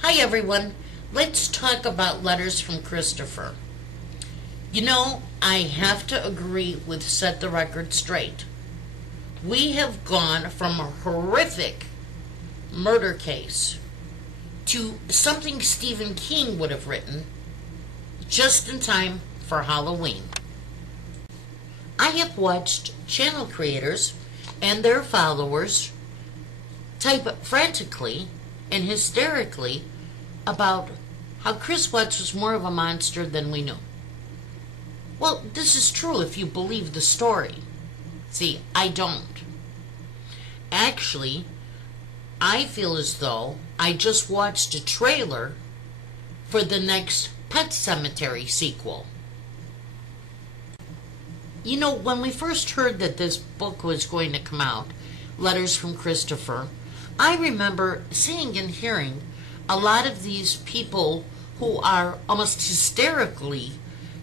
Hi everyone, let's talk about letters from Christopher. You know, I have to agree with Set the Record Straight. We have gone from a horrific murder case to something Stephen King would have written just in time for Halloween. I have watched channel creators and their followers type frantically and hysterically about how Chris Watts was more of a monster than we knew. Well, this is true if you believe the story. See, I don't. Actually, I feel as though I just watched a trailer for the next Pet Sematary sequel. You know, when we first heard that this book was going to come out, Letters from Christopher, I remember seeing and hearing a lot of these people who are almost hysterically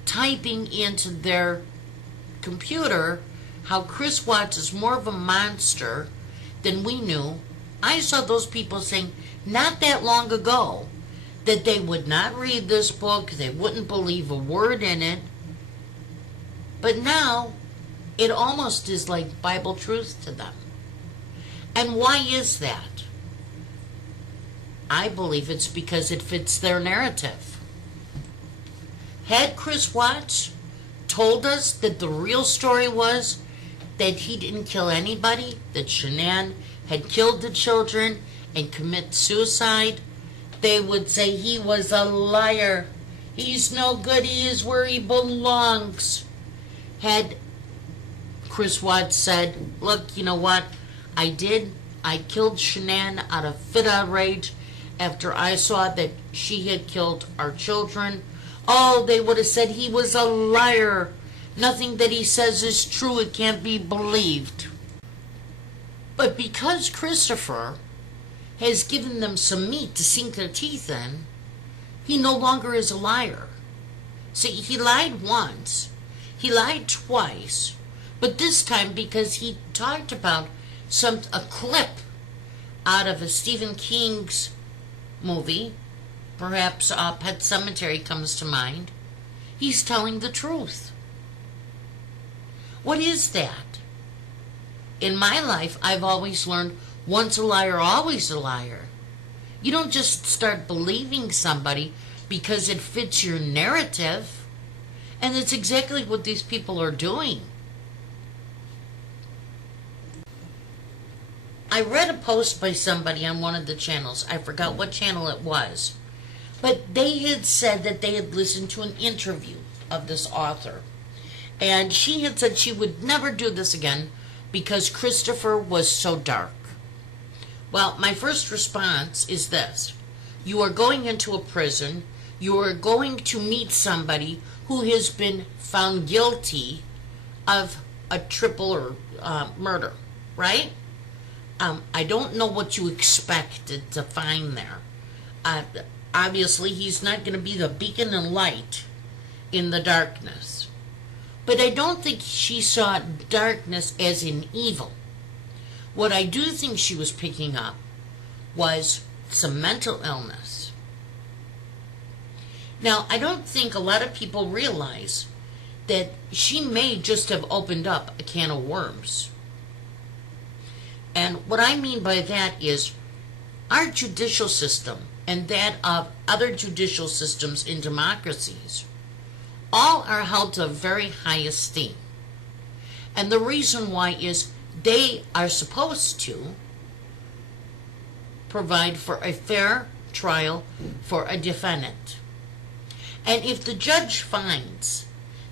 typing into their computer how Chris Watts is more of a monster than we knew. I saw those people saying not that long ago that they would not read this book, they wouldn't believe a word in it. But now it almost is like Bible truth to them. And why is that? I believe it's because it fits their narrative. Had Chris Watts told us that the real story was that he didn't kill anybody, that Shanann had killed the children and commit suicide, they would say he was a liar. He's no good. He is where he belongs. Had Chris Watts said, look, you know what? I killed Shanann out of fit of rage after I saw that she had killed our children. Oh, they would have said he was a liar. Nothing that he says is true. It can't be believed. But because Christopher has given them some meat to sink their teeth in, he no longer is a liar. See, he lied once. He lied twice. But this time because he talked about a clip out of a Stephen King's movie, perhaps Pet Sematary comes to mind, he's telling the truth. What is that? In my life, I've always learned once a liar, always a liar. You don't just start believing somebody because it fits your narrative. And it's exactly what these people are doing. I read a post by somebody on one of the channels. I forgot what channel it was. But they had said that they had listened to an interview of this author. And she had said she would never do this again because Christopher was so dark. Well, my first response is this. You are going into a prison. You are going to meet somebody who has been found guilty of a triple or murder, right? I don't know what you expected to find there. Obviously, he's not going to be the beacon and light in the darkness. But I don't think she saw darkness as in evil. What I do think she was picking up was some mental illness. Now, I don't think a lot of people realize that she may just have opened up a can of worms. And what I mean by that is our judicial system and that of other judicial systems in democracies all are held to very high esteem. And the reason why is they are supposed to provide for a fair trial for a defendant. And if the judge finds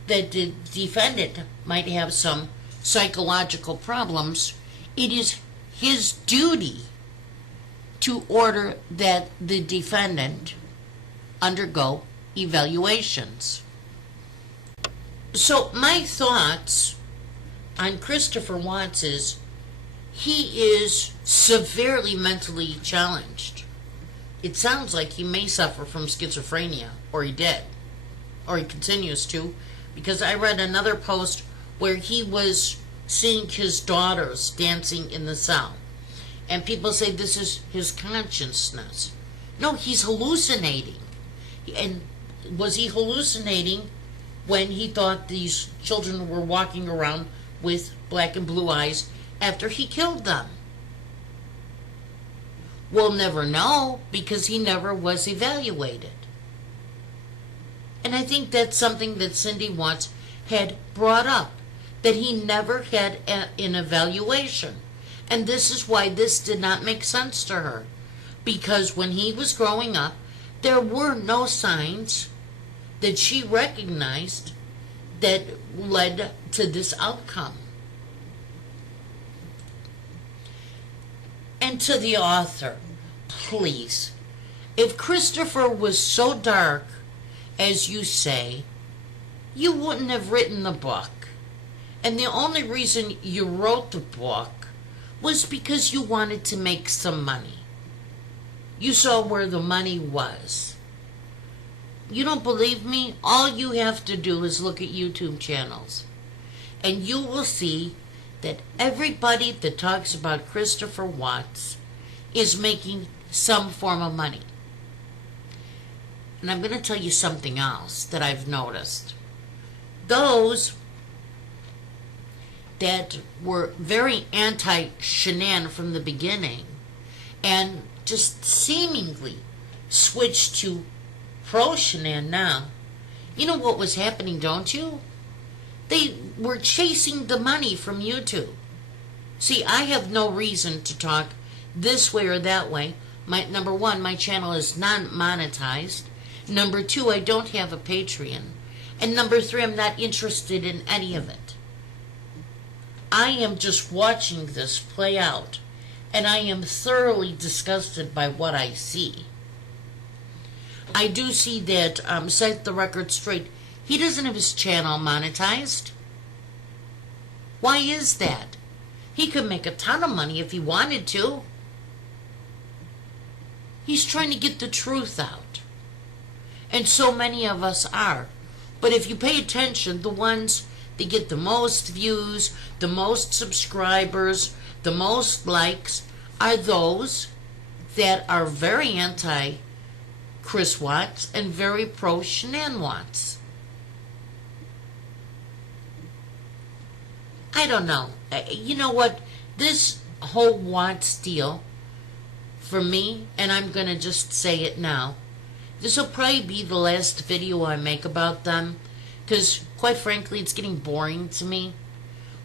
that the defendant might have some psychological problems, it is his duty to order that the defendant undergo evaluations. So my thoughts on Christopher Watts is he is severely mentally challenged. It sounds like he may suffer from schizophrenia, or he did, or he continues to, because I read another post where he was seeing his daughters dancing in the cell. And people say this is his consciousness. No, he's hallucinating. And was he hallucinating when he thought these children were walking around with black and blue eyes after he killed them? We'll never know because he never was evaluated. And I think that's something that Cindy Watts had brought up, that he never had an evaluation. And this is why this did not make sense to her. Because when he was growing up, there were no signs that she recognized that led to this outcome. And to the author, please, if Christopher was so dark as you say, you wouldn't have written the book. And the only reason you wrote the book was because you wanted to make some money. You saw where the money was. You don't believe me? All you have to do is look at YouTube channels. And you will see that everybody that talks about Christopher Watts is making some form of money. And I'm going to tell you something else that I've noticed. Those that were very anti-Shanann from the beginning and just seemingly switched to pro-Shanann now, you know what was happening, don't you? They were chasing the money from YouTube. See, I have no reason to talk this way or that way. Number one, my channel is non-monetized. Number two, I don't have a Patreon. And number three, I'm not interested in any of it. I am just watching this play out, and I am thoroughly disgusted by what I see. I do see that, set the record straight, he doesn't have his channel monetized. Why is that? He could make a ton of money if he wanted to. He's trying to get the truth out. And so many of us are. But if you pay attention, the ones that get the most views, the most subscribers, the most likes, are those that are very anti-Chris Watts and very pro-Shanann Watts. I don't know. You know what? This whole Watts deal, for me, and I'm going to just say it now, this will probably be the last video I make about them, because, quite frankly, it's getting boring to me.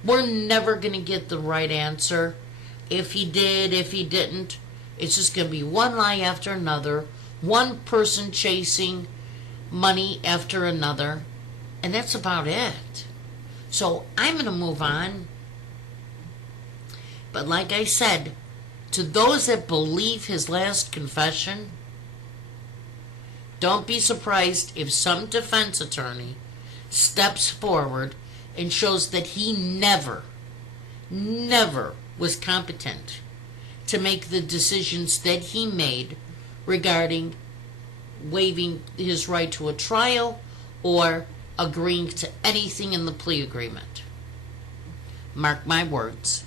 We're never going to get the right answer. If he did, if he didn't, it's just going to be one lie after another, one person chasing money after another, and that's about it. So I'm going to move on. But like I said, to those that believe his last confession, don't be surprised if some defense attorney steps forward and shows that he never was competent to make the decisions that he made regarding waiving his right to a trial or agreeing to anything in the plea agreement. Mark my words.